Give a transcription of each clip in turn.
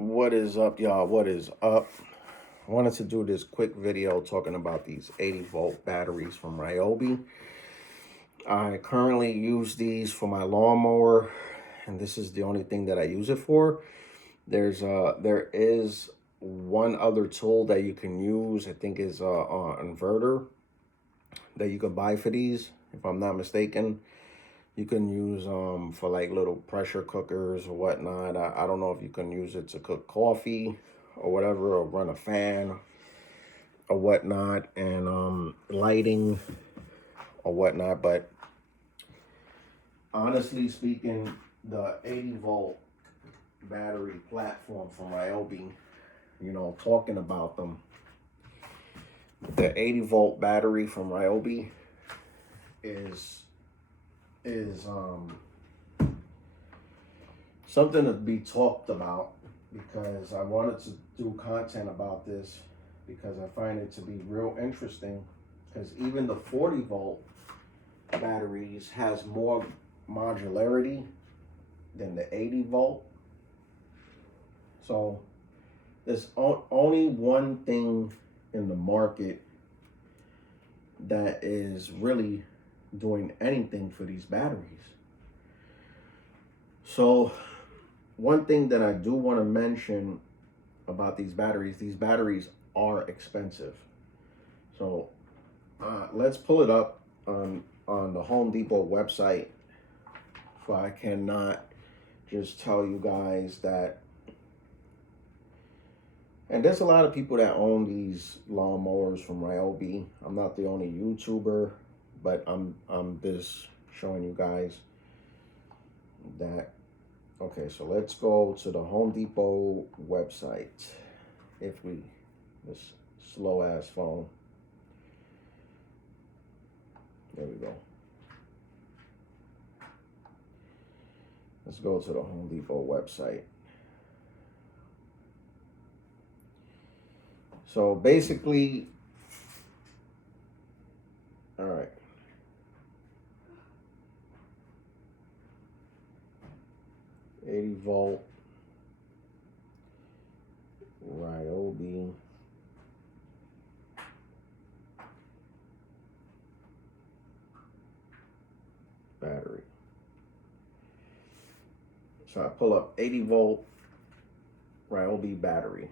What is up, y'all? What is up? I wanted to do this quick video talking about these 80-volt batteries from Ryobi. I currently use these for my lawnmower, and this is the only thing that I use it for. There is one other tool that you can use. I think is an inverter that you can buy for these, if I'm not mistaken. You can use for like little pressure cookers or whatnot. I don't know if you can use it to cook coffee or whatever, or run a fan or whatnot, and lighting or whatnot. But honestly speaking, the 80-volt battery platform from Ryobi, talking about them, the 80-volt battery from Ryobi is something to be talked about, because I wanted to do content about this because I find it to be real interesting, because even the 40-volt batteries has more modularity than the 80-volt. So there's only one thing in the market that is really doing anything for these batteries. So one thing that I do want to mention about these batteries are expensive. So let's pull it up on the Home Depot website, so I cannot just tell you guys that. And there's a lot of people that own these lawnmowers from Ryobi. I'm not the only YouTuber, but I'm just showing you guys that. Okay, so let's go to the Home Depot website. This slow ass phone. There we go. Let's go to the Home Depot website. So basically, all right. $80-volt Ryobi battery. So I pull up 80-volt Ryobi battery.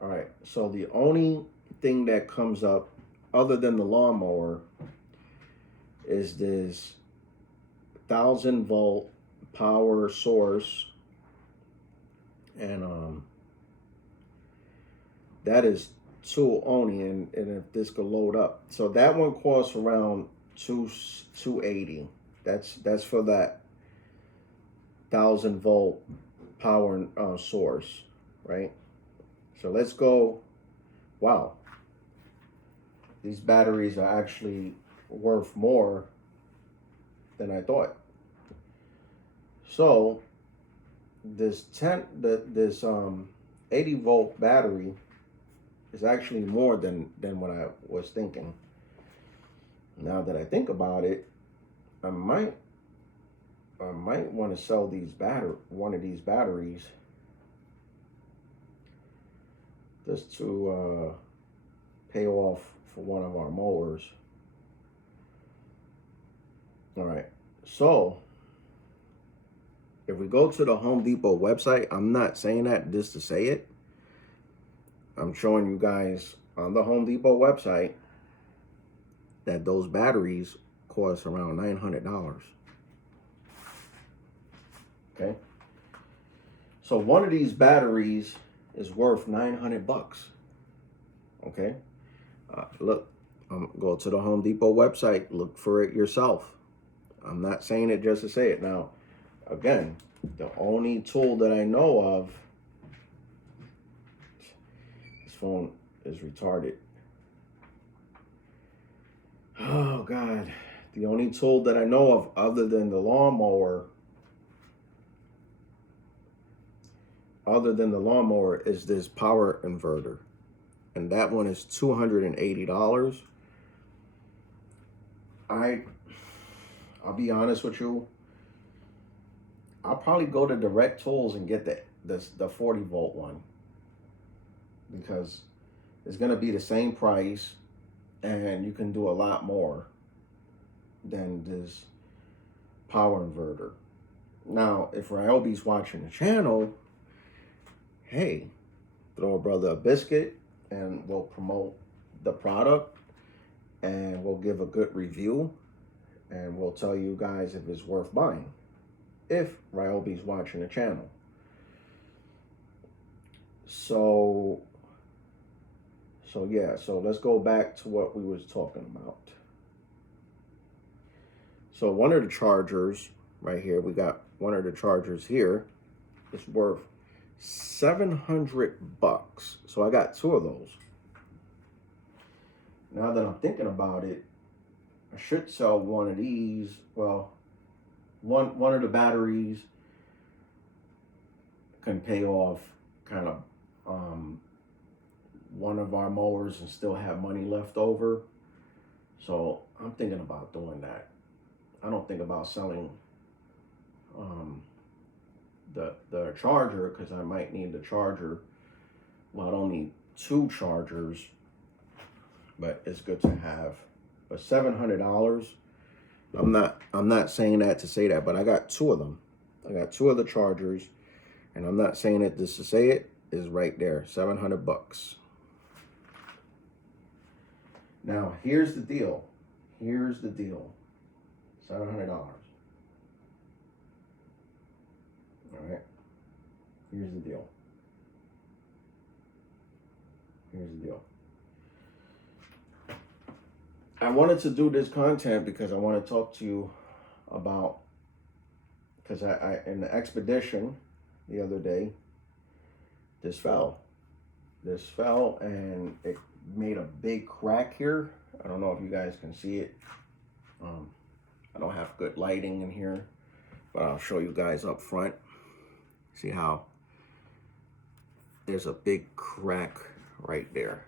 All right, so the only thing that comes up other than the lawnmower is this 1,000-volt power source, and that is tool only, and if this could load up, so that one costs around $280. That's for that 1,000-volt power source, right? So let's go. Wow, these batteries are actually worth more than I thought. So this 80-volt battery is actually more than what I was thinking. Now that I think about it, I might want to sell one of these batteries just to pay off for one of our mowers. All right, so if we go to the Home Depot website, I'm not saying that just to say it. I'm showing you guys on the Home Depot website that those batteries cost around $900. Okay. So one of these batteries is worth 900 bucks. Okay. Look, go to the Home Depot website, look for it yourself. I'm not saying it just to say it. Now, again, the only tool that I know of, this phone is retarded. Oh God, the only tool that I know of other than the lawnmower, is this power inverter, and that one is $280. I'll be honest with you, I'll probably go to Direct Tools and get the 40 volt one, because it's going to be the same price and you can do a lot more than this power inverter. Now, if Ryobi's watching the channel, hey, throw a brother a biscuit and we'll promote the product and we'll give a good review and we'll tell you guys if it's worth buying, if Ryobi's watching the channel. So yeah, so let's go back to what we was talking about. So one of the chargers right here, we got one of the chargers here, it's worth $700. So I got two of those. Now that I'm thinking about it, I should sell one of these. Well, one of the batteries can pay off kind of one of our mowers and still have money left over. So I'm thinking about doing that. I don't think about selling the charger, because I might need the charger. Well, I don't need two chargers, but it's good to have. But $700, I'm not saying that to say that, but I got two of them. I got two of the chargers, and I'm not saying it just to say it. Is right there, $700. Now here's the deal. Here's the deal. $700. All right. Here's the deal. Here's the deal. I wanted to do this content because I want to talk to you about, because I in the expedition the other day, this fell and it made a big crack here. I don't know if you guys can see it. I don't have good lighting in here, but I'll show you guys up front. See how there's a big crack right there.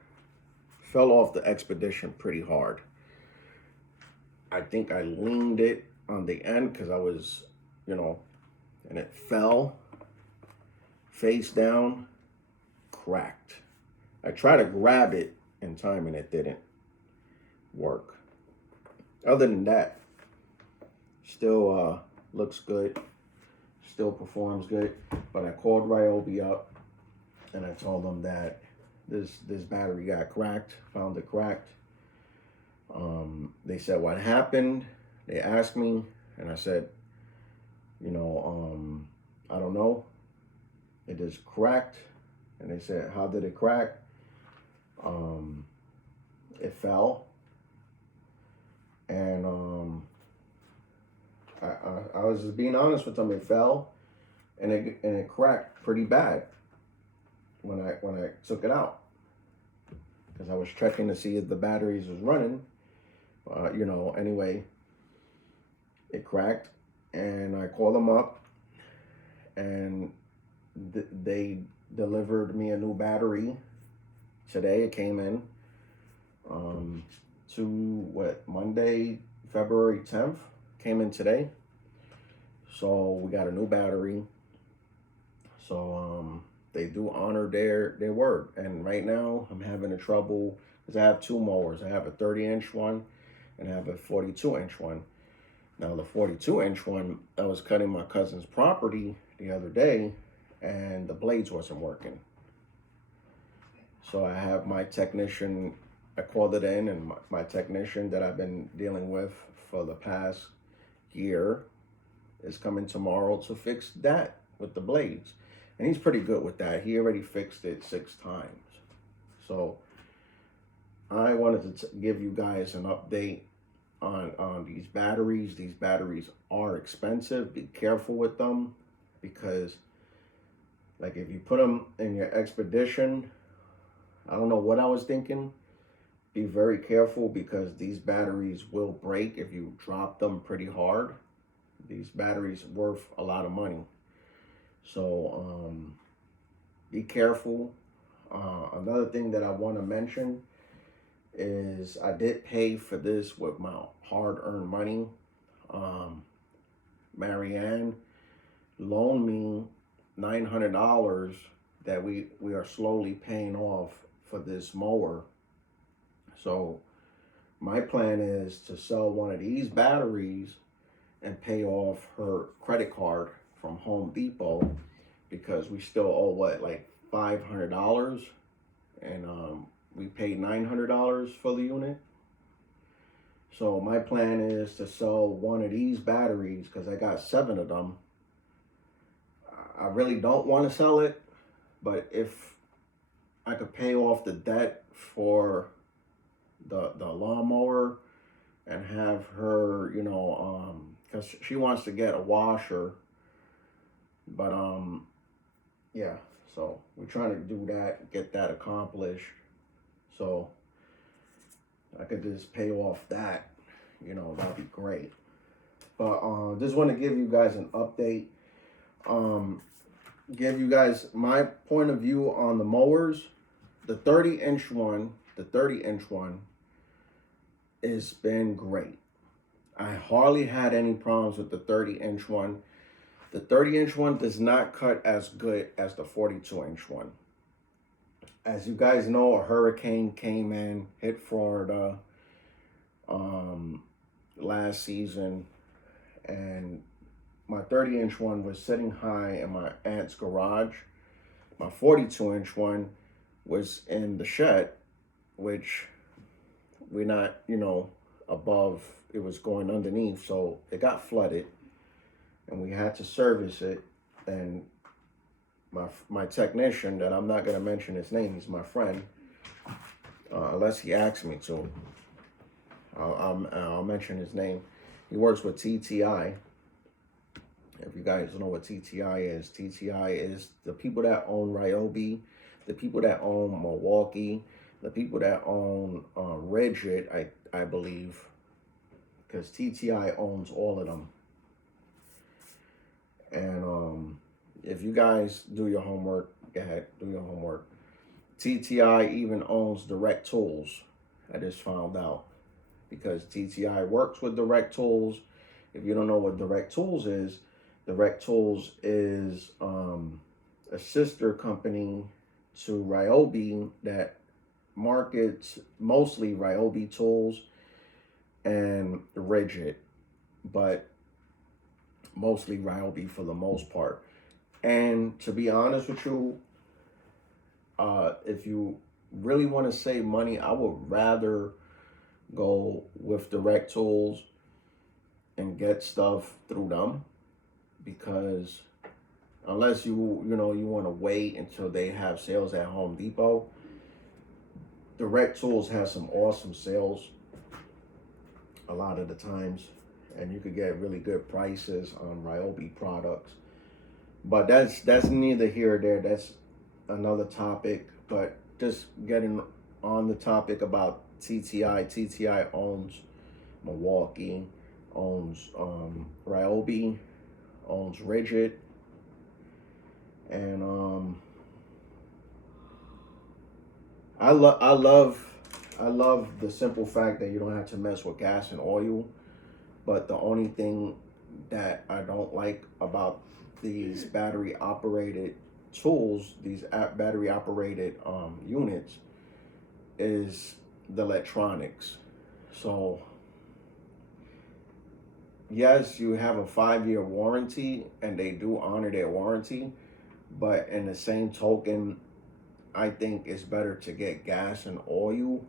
Fell off the expedition pretty hard. I think I leaned it on the end because I was, and it fell face down, cracked. I tried to grab it in time and it didn't work. Other than that, still looks good, still performs good. But I called Ryobi up and I told them that this battery got cracked, found it cracked. They said, what happened? They asked me, and I said, I don't know. It is cracked. And they said, how did it crack? It fell. And I was just being honest with them. It fell, and it cracked pretty bad when I took it out, because I was checking to see if the batteries was running. Anyway, it cracked, and I called them up, and they delivered me a new battery today. It came in Monday, February 10th, came in today. So we got a new battery. So they do honor their word. And right now I'm having a trouble because I have two mowers. I have a 30-inch one and I have a 42-inch one. Now the 42-inch one, I was cutting my cousin's property the other day and the blades wasn't working. So I have my technician, I called it in, and my technician that I've been dealing with for the past year is coming tomorrow to fix that with the blades. And he's pretty good with that. He already fixed it 6 times. So I wanted to give you guys an update on these batteries. These batteries are expensive. Be careful with them, because like if you put them in your expedition, I don't know what I was thinking. Be very careful, because these batteries will break if you drop them pretty hard. These batteries are worth a lot of money. So be careful. Another thing that I want to mention is I did pay for this with my hard-earned money. Marianne loaned me $900 that we are slowly paying off for this mower. So my plan is to sell one of these batteries and pay off her credit card from Home Depot, because we still owe what, like $500, and we paid $900 for the unit. So my plan is to sell one of these batteries, because I got 7 of them. I really don't want to sell it, but if I could pay off the debt for the lawnmower and have her, you know, because she wants to get a washer, but yeah, so we're trying to do that, get that accomplished, so I could just pay off that, you know, that'd be great. But just want to give you guys an update, give you guys my point of view on the mowers. The 30-inch one, has been great. I hardly had any problems with the 30-inch one. The 30-inch one does not cut as good as the 42-inch one. As you guys know, a hurricane came in, hit Florida last season, and my 30-inch one was sitting high in my aunt's garage. My 42-inch one was in the shed, which we're not, you know, above, it was going underneath, so it got flooded and we had to service it. And my technician, that I'm not going to mention his name, he's my friend, unless he asks me to, I'll mention his name. He works with TTI. If you guys know what TTI is the people that own Ryobi, the people that own Milwaukee, the people that own Rigid, I believe, because TTI owns all of them. And if you guys do your homework, go ahead, do your homework. TTI even owns Direct Tools. I just found out, because TTI works with Direct Tools. If you don't know what Direct Tools is a sister company to Ryobi that markets mostly Ryobi tools and Rigid, but mostly Ryobi for the most part. And to be honest with you, if you really want to save money, I would rather go with Direct Tools and get stuff through them, because unless you want to wait until they have sales at Home Depot, Direct Tools has some awesome sales a lot of the times, and you could get really good prices on Ryobi products. But that's neither here or there. That's another topic. But just getting on the topic about TTI. TTI owns Milwaukee, owns Ryobi, owns Rigid, and I love the simple fact that you don't have to mess with gas and oil. But the only thing that I don't like about these battery operated tools, these battery operated units, is the electronics. So yes, you have a 5-year warranty, and they do honor their warranty, but in the same token, I think it's better to get gas and oil.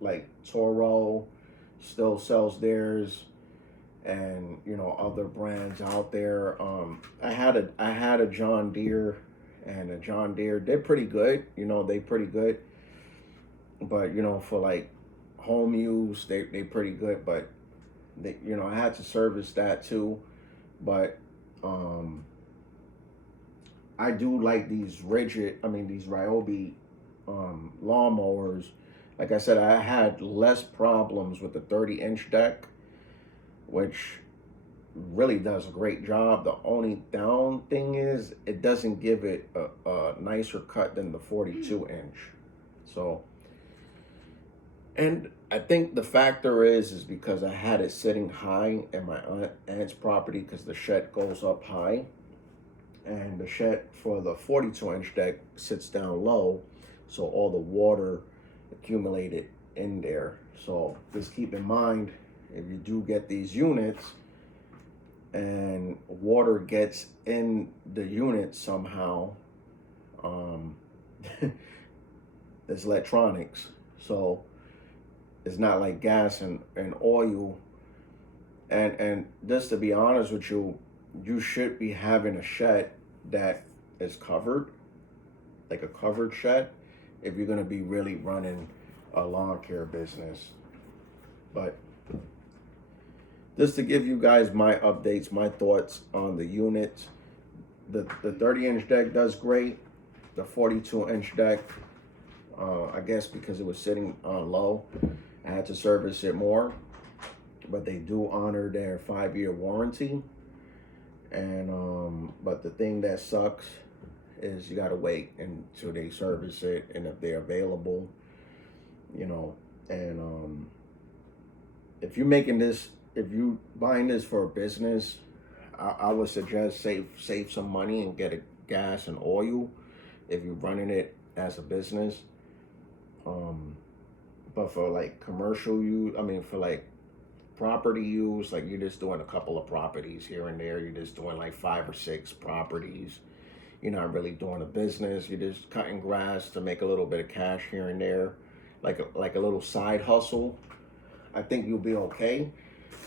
Like Toro still sells theirs, and other brands out there. I had a John Deere, and a John Deere, they're pretty good. They pretty good, but for like home use, they pretty good. But they, I had to service that too. But I do like these these Ryobi lawnmowers. Like I said, I had less problems with the 30-inch deck, which really does a great job. The only down thing is it doesn't give it a nicer cut than the 42-inch. So, and I think the factor is because I had it sitting high in my aunt's property, because the shed goes up high. and the shed for the 42-inch deck sits down low, so all the water accumulated in there. So just keep in mind, if you do get these units and water gets in the unit somehow, it's electronics, so it's not like gas and oil. And just to be honest with you, you should be having a shed that is covered, like a covered shed, if you're gonna be really running a lawn care business. But just to give you guys my updates, my thoughts on the units, the 30-inch deck does great. The 42-inch deck, I guess because it was sitting on low, I had to service it more, but they do honor their 5-year warranty. And but the thing that sucks is you gotta wait until they service it, and if they're available, you know. And if you're making this, if you buying this for a business, I would suggest save some money and get a gas and oil if you're running it as a business. But for like commercial use, I mean for like property use, like you're just doing a couple of properties here and there, you're just doing like 5 or 6 properties, you're not really doing a business, you're just cutting grass to make a little bit of cash here and there, like a little side hustle, I think you'll be okay.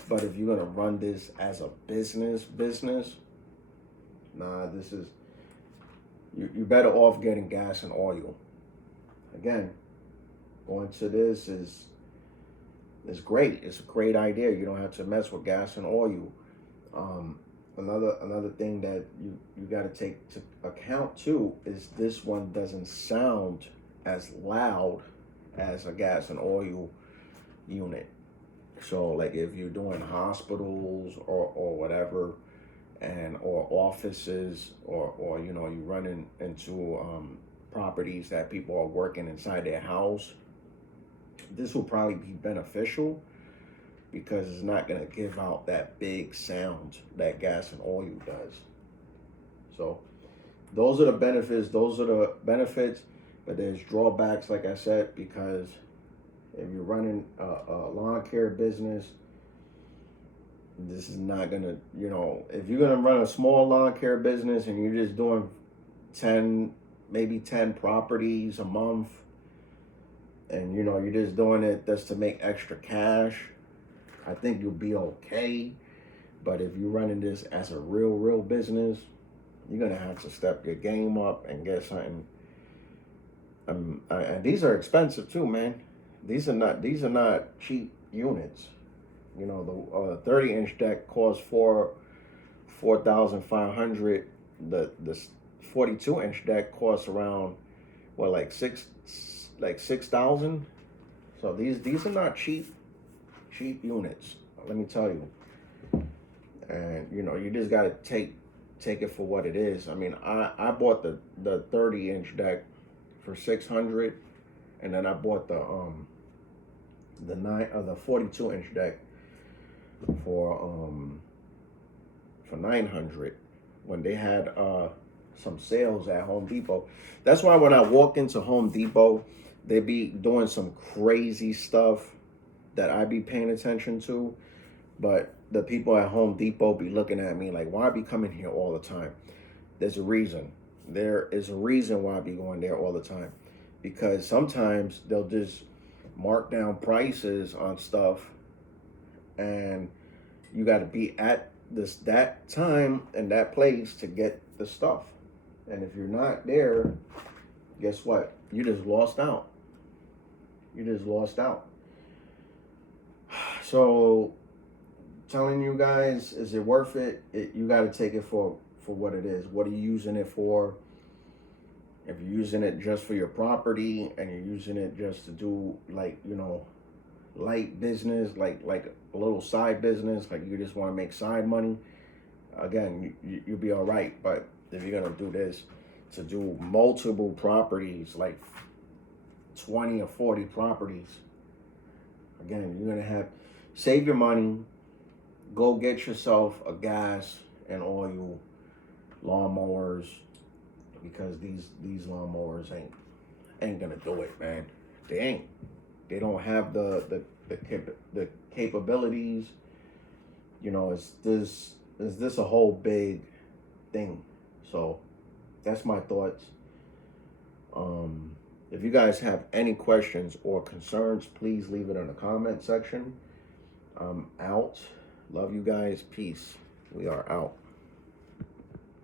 But if you're gonna run this as a business, nah, this is, you're better off getting gas and oil. Again, going to this is great. It's a great idea. You don't have to mess with gas and oil. Another thing that you got to take to account too is this one doesn't sound as loud as a gas and oil unit. So like if you're doing hospitals or whatever, or offices, or you know, you run into properties that people are working inside their house, this will probably be beneficial because it's not going to give out that big sound that gas and oil does. So those are the benefits, but there's drawbacks, like I said, because if you're running a lawn care business, this is not going to, you know, if you're going to run a small lawn care business and you're just doing 10 properties a month, and you know, you're just doing it just to make extra cash, I think you'll be okay. But if you're running this as a real business, you're gonna have to step your game up and get something. And these are expensive too, man. These are not cheap units. You know, the 30-inch deck costs $4,500. The 42-inch deck costs around what, like 6,000. So these are not cheap units, let me tell you. And you know, you just gotta take it for what it is. I mean, I bought the 30-inch deck for $600, and then I bought the 42-inch deck for $900 when they had some sales at Home Depot. That's why when I walk into Home Depot, they be doing some crazy stuff that I be paying attention to. But the people at Home Depot be looking at me like, why I be coming here all the time? There's a reason. There is a reason why I be going there all the time. Because sometimes they'll just mark down prices on stuff, and you got to be at that time and that place to get the stuff. And if you're not there, guess what? You just lost out. So, telling you guys, is it worth it? You got to take it for what it is. What are you using it for? If you're using it just for your property and you're using it just to do, like, you know, light business, like a little side business, like you just want to make side money, again, you'll be all right. But if you're gonna do this to do multiple properties, like 20 or 40 properties, again, you're gonna save your money, go get yourself a gas and oil, lawnmowers, because these lawnmowers ain't gonna do it, man. They ain't. They don't have the capabilities. You know, is this a whole big thing? So that's my thoughts. If you guys have any questions or concerns, please leave it in the comment section. I'm out. Love you guys. Peace. We are out.